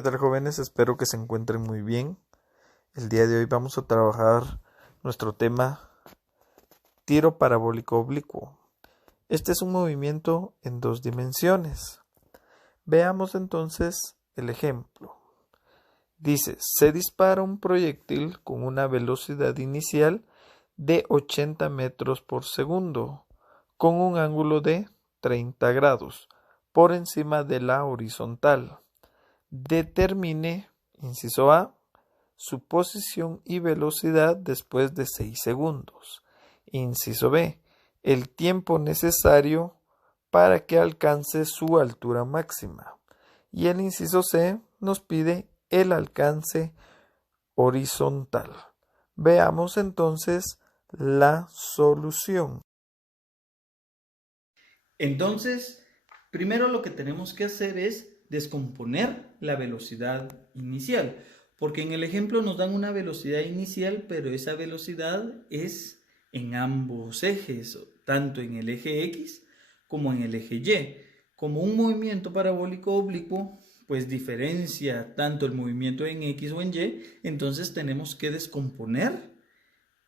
¿Qué tal, jóvenes? Espero que se encuentren muy bien. El día de hoy vamos a trabajar nuestro tema tiro parabólico oblicuo. Este es un movimiento en dos dimensiones. Veamos entonces el ejemplo. Dice, se dispara un proyectil con una velocidad inicial de 80 metros por segundo, con un ángulo de 30 grados por encima de la horizontal. Determine, inciso A, su posición y velocidad después de 6 segundos. Inciso B, el tiempo necesario para que alcance su altura máxima. Y el inciso C nos pide el alcance horizontal. Veamos entonces la solución. Entonces, primero lo que tenemos que hacer es descomponer la velocidad inicial, porque en el ejemplo nos dan una velocidad inicial, pero esa velocidad es en ambos ejes, tanto en el eje X como en el eje Y. Como un movimiento parabólico oblicuo, pues diferencia tanto el movimiento en X o en Y, entonces tenemos que descomponer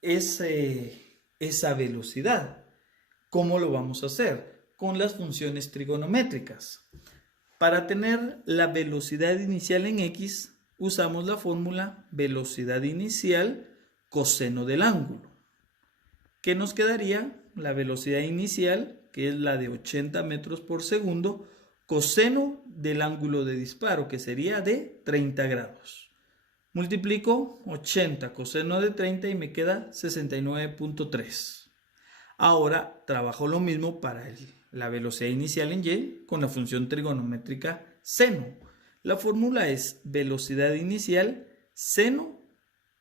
esa velocidad. ¿Cómo lo vamos a hacer? Con las funciones trigonométricas. Para tener la velocidad inicial en X, usamos la fórmula velocidad inicial coseno del ángulo. ¿Qué nos quedaría? La velocidad inicial, que es la de 80 metros por segundo, coseno del ángulo de disparo, que sería de 30 grados. Multiplico 80 coseno de 30 y me queda 69.3. Ahora trabajo lo mismo para la velocidad inicial en Y con la función trigonométrica seno. La fórmula es velocidad inicial seno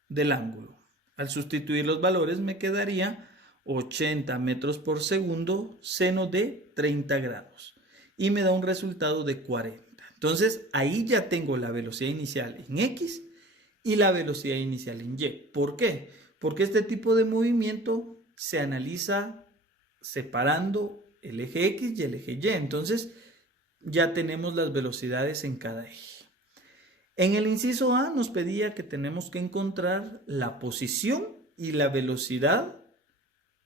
del ángulo. Al sustituir los valores me quedaría 80 metros por segundo seno de 30 grados y me da un resultado de 40. Entonces ahí ya tengo la velocidad inicial en X y la velocidad inicial en Y. ¿Por qué? Porque este tipo de movimiento se analiza separando el eje X y el eje Y. Entonces ya tenemos las velocidades en cada eje. En el inciso A nos pedía que tenemos que encontrar la posición y la velocidad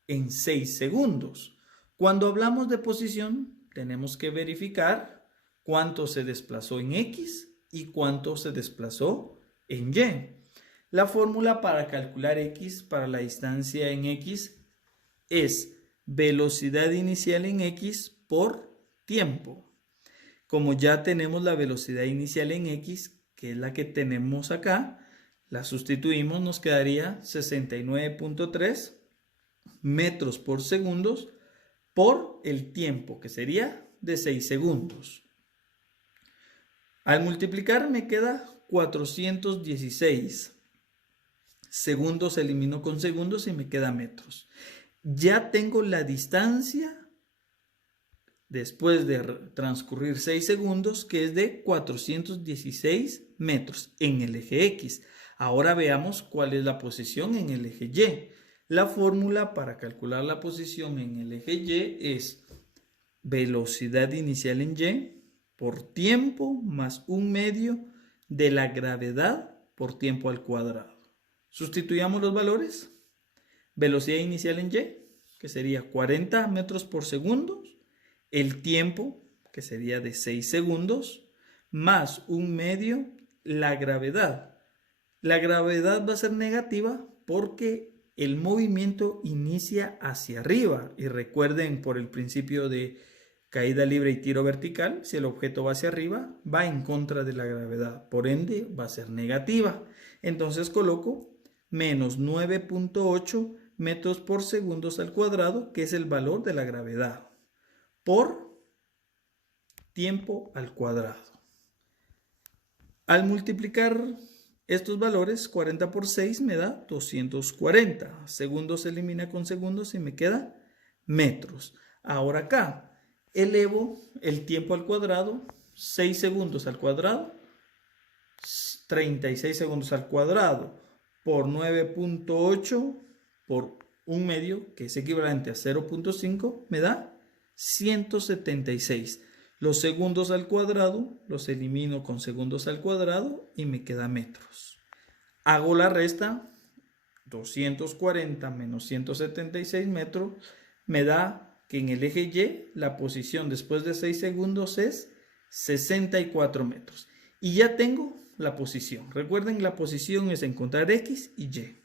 en 6 segundos. Cuando hablamos de posición, tenemos que verificar cuánto se desplazó en X y cuánto se desplazó en Y. La fórmula para calcular X para la distancia en X es velocidad inicial en X por tiempo. Como ya tenemos la velocidad inicial en X, que es la que tenemos acá, la sustituimos, nos quedaría 69.3 metros por segundo por el tiempo, que sería de 6 segundos. Al multiplicar me queda 416 segundos, elimino con segundos y me queda metros. Ya tengo la distancia después de transcurrir 6 segundos, que es de 416 metros en el eje X. Ahora veamos cuál es la posición en el eje Y. La fórmula para calcular la posición en el eje Y es velocidad inicial en Y por tiempo más un medio de la gravedad por tiempo al cuadrado. Sustituyamos los valores. Velocidad inicial en Y, que sería 40 metros por segundo. El tiempo, que sería de 6 segundos, más un medio, la gravedad. La gravedad va a ser negativa porque el movimiento inicia hacia arriba. Y recuerden por el principio de caída libre y tiro vertical, si el objeto va hacia arriba, va en contra de la gravedad. Por ende, va a ser negativa. Entonces coloco menos 9.8 metros por segundo al cuadrado, que es el valor de la gravedad, por tiempo al cuadrado. Al multiplicar estos valores, 40 por 6 me da 240. Segundos se elimina con segundos y me queda metros. Ahora acá, elevo el tiempo al cuadrado, 6 segundos al cuadrado, 36 segundos al cuadrado, por 9.8 por un medio, que es equivalente a 0.5, me da 176. Los segundos al cuadrado los elimino con segundos al cuadrado y me queda metros. Hago la resta, 240 menos 176 metros, me da que en el eje Y la posición después de 6 segundos es 64 metros. Y ya tengo la posición. Recuerden, la posición es encontrar X y Y.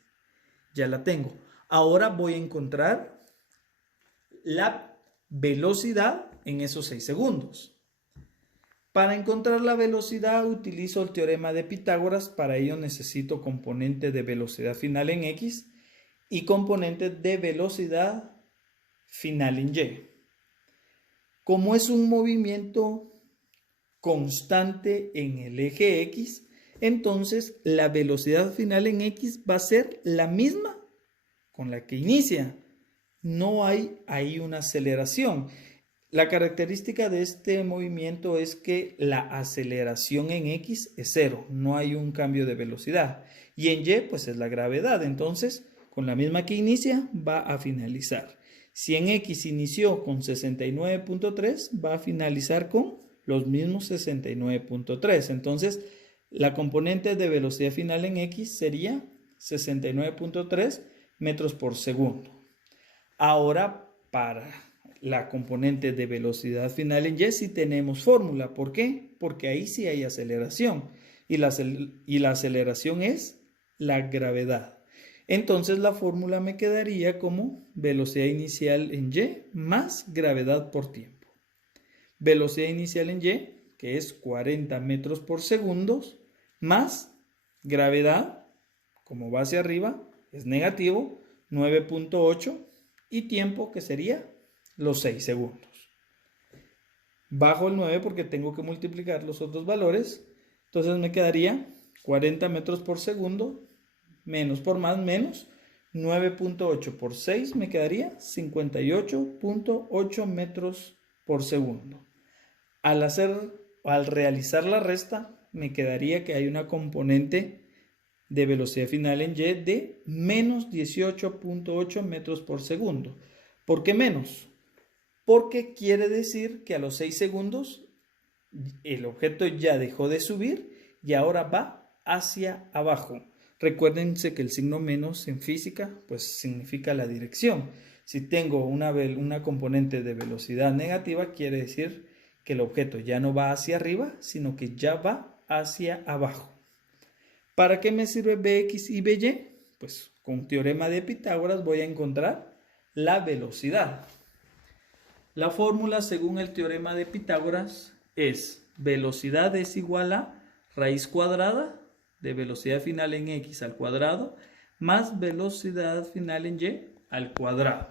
Ya la tengo. Ahora voy a encontrar la velocidad en esos 6 segundos. Para encontrar la velocidad utilizo el teorema de Pitágoras. Para ello necesito componente de velocidad final en X y componente de velocidad final en Y. Como es un movimiento constante en el eje X, entonces la velocidad final en X va a ser la misma con la que inicia. No hay ahí una aceleración. La característica de este movimiento es que la aceleración en X es 0, no hay un cambio de velocidad. Y en Y pues es la gravedad, entonces con la misma que inicia va a finalizar. Si en X inició con 69.3, va a finalizar con los mismos 69.3. Entonces la componente de velocidad final en X sería 69.3 metros por segundo. Ahora para la componente de velocidad final en Y sí tenemos fórmula. ¿Por qué? Porque ahí sí hay aceleración y la aceleración es la gravedad. Entonces la fórmula me quedaría como velocidad inicial en Y más gravedad por tiempo. Velocidad inicial en Y, que es 40 metros por segundo, más gravedad, como va hacia arriba, es negativo, 9.8, y tiempo, que sería los 6 segundos. Bajo el 9 porque tengo que multiplicar los otros valores. Entonces me quedaría 40 metros por segundo, menos por más, menos 9.8 por 6, me quedaría 58.8 metros por segundo. Al realizar la resta, me quedaría que hay una componente de velocidad final en Y de menos 18.8 metros por segundo. ¿Por qué menos? Porque quiere decir que a los 6 segundos el objeto ya dejó de subir y ahora va hacia abajo. Recuérdense que el signo menos en física pues significa la dirección. Si tengo una componente de velocidad negativa, quiere decir que el objeto ya no va hacia arriba, sino que ya va hacia abajo. ¿Para qué me sirve Bx y By? Pues con teorema de Pitágoras voy a encontrar la velocidad. La fórmula según el teorema de Pitágoras es velocidad es igual a raíz cuadrada de velocidad final en X al cuadrado más velocidad final en Y al cuadrado.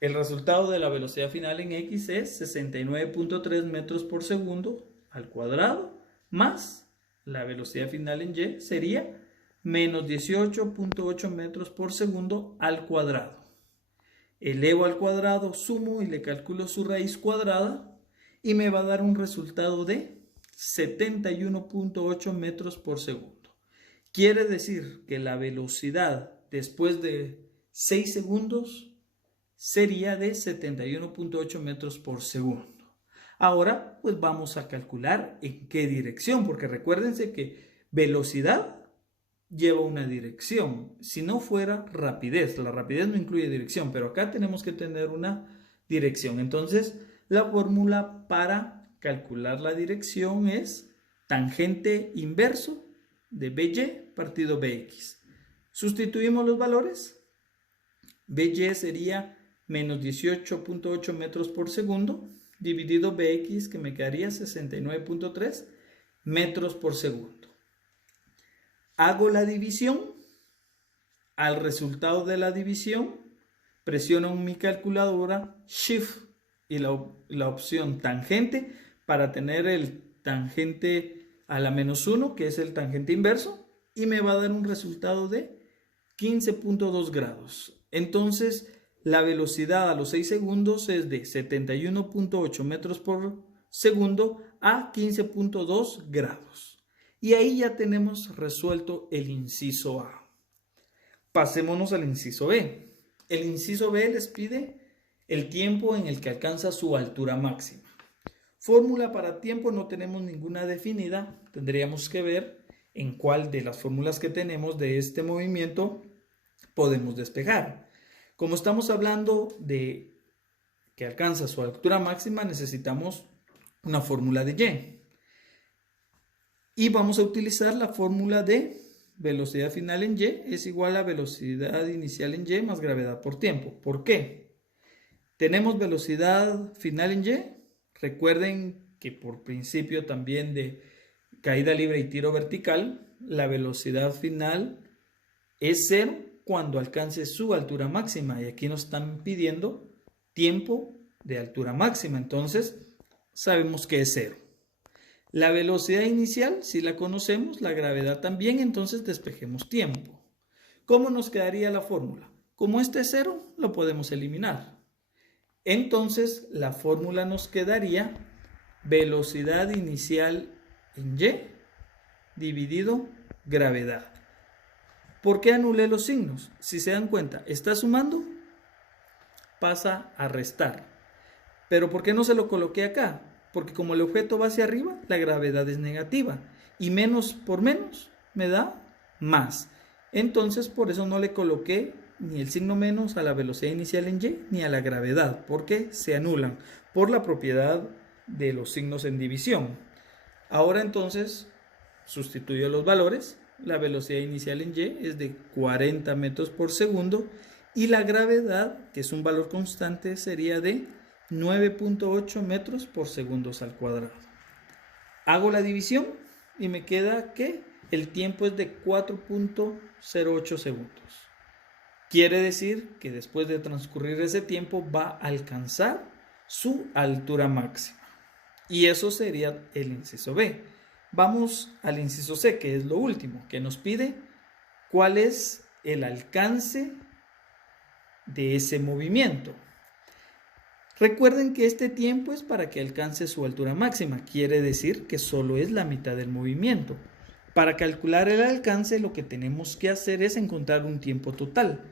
El resultado de la velocidad final en X es 69.3 metros por segundo al cuadrado más la velocidad final en Y sería menos 18.8 metros por segundo al cuadrado. Elevo al cuadrado, sumo y le calculo su raíz cuadrada y me va a dar un resultado de 71.8 metros por segundo. Quiere decir que la velocidad después de 6 segundos sería de 71.8 metros por segundo. Ahora pues vamos a calcular en qué dirección, porque recuérdense que velocidad lleva una dirección. Si no fuera rapidez, la rapidez no incluye dirección, pero acá tenemos que tener una dirección. Entonces la fórmula para calcular la dirección es tangente inverso de By partido Bx. Sustituimos los valores. By sería menos 18.8 metros por segundo dividido Bx, que me quedaría 69.3 metros por segundo. Hago la división. Al resultado de la división presiono en mi calculadora Shift y la opción tangente para tener el tangente a la menos 1, que es el tangente inverso, y me va a dar un resultado de 15.2 grados. Entonces la velocidad a los 6 segundos es de 71.8 metros por segundo a 15.2 grados. Y ahí ya tenemos resuelto el inciso A. Pasémonos al inciso B. El inciso B les pide el tiempo en el que alcanza su altura máxima. Fórmula para tiempo no tenemos ninguna definida. Tendríamos que ver en cuál de las fórmulas que tenemos de este movimiento podemos despejar. Como estamos hablando de que alcanza su altura máxima, necesitamos una fórmula de Y. Y vamos a utilizar la fórmula de velocidad final en Y es igual a velocidad inicial en Y más gravedad por tiempo. ¿Por qué? Tenemos velocidad final en Y. Recuerden que por principio también de caída libre y tiro vertical, la velocidad final es 0 cuando alcance su altura máxima. Y aquí nos están pidiendo tiempo de altura máxima. Entonces, sabemos que es 0. La velocidad inicial, si la conocemos, la gravedad también, entonces despejemos tiempo. ¿Cómo nos quedaría la fórmula? Como este es 0, lo podemos eliminar. Entonces, la fórmula nos quedaría velocidad inicial en Y dividido gravedad. ¿Por qué anulé los signos? Si se dan cuenta, está sumando, pasa a restar. ¿Pero por qué no se lo coloqué acá? Porque como el objeto va hacia arriba, la gravedad es negativa. Y menos por menos me da más. Entonces, por eso no le coloqué ni el signo menos a la velocidad inicial en Y, ni a la gravedad, porque se anulan por la propiedad de los signos en división. Ahora entonces, sustituyo los valores. La velocidad inicial en Y es de 40 metros por segundo y la gravedad, que es un valor constante, sería de 9.8 metros por segundos al cuadrado. Hago la división y me queda que el tiempo es de 4.08 segundos. Quiere decir que después de transcurrir ese tiempo va a alcanzar su altura máxima. Y eso sería el inciso B. Vamos al inciso C, que es lo último, que nos pide cuál es el alcance de ese movimiento. Recuerden que este tiempo es para que alcance su altura máxima, quiere decir que solo es la mitad del movimiento. Para calcular el alcance lo que tenemos que hacer es encontrar un tiempo total,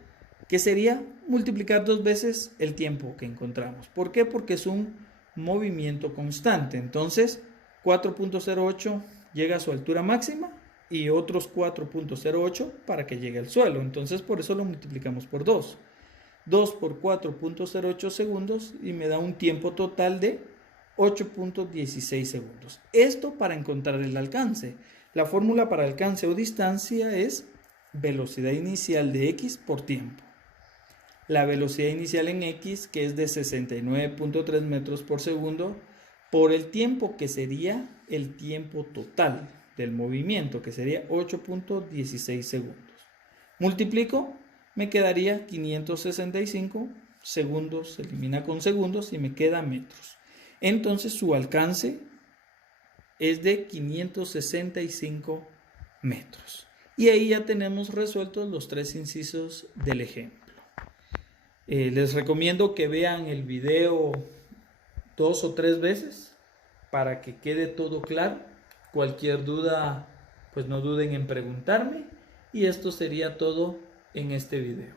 que sería multiplicar 2 veces el tiempo que encontramos. ¿Por qué? Porque es un movimiento constante. Entonces 4.08 llega a su altura máxima y otros 4.08 para que llegue al suelo. Entonces por eso lo multiplicamos por 2. 2 por 4.08 segundos y me da un tiempo total de 8.16 segundos. Esto para encontrar el alcance. La fórmula para alcance o distancia es velocidad inicial de x por tiempo. La velocidad inicial en x, que es de 69.3 metros por segundo, por el tiempo que sería el tiempo total del movimiento, que sería 8.16 segundos. Multiplico, me quedaría 565 segundos, se elimina con segundos y me queda metros. Entonces su alcance es de 565 metros. Y ahí ya tenemos resueltos los 3 incisos del ejemplo. Les recomiendo que vean el video 2 o 3 veces para que quede todo claro. Cualquier duda, pues no duden en preguntarme. Y esto sería todo en este video.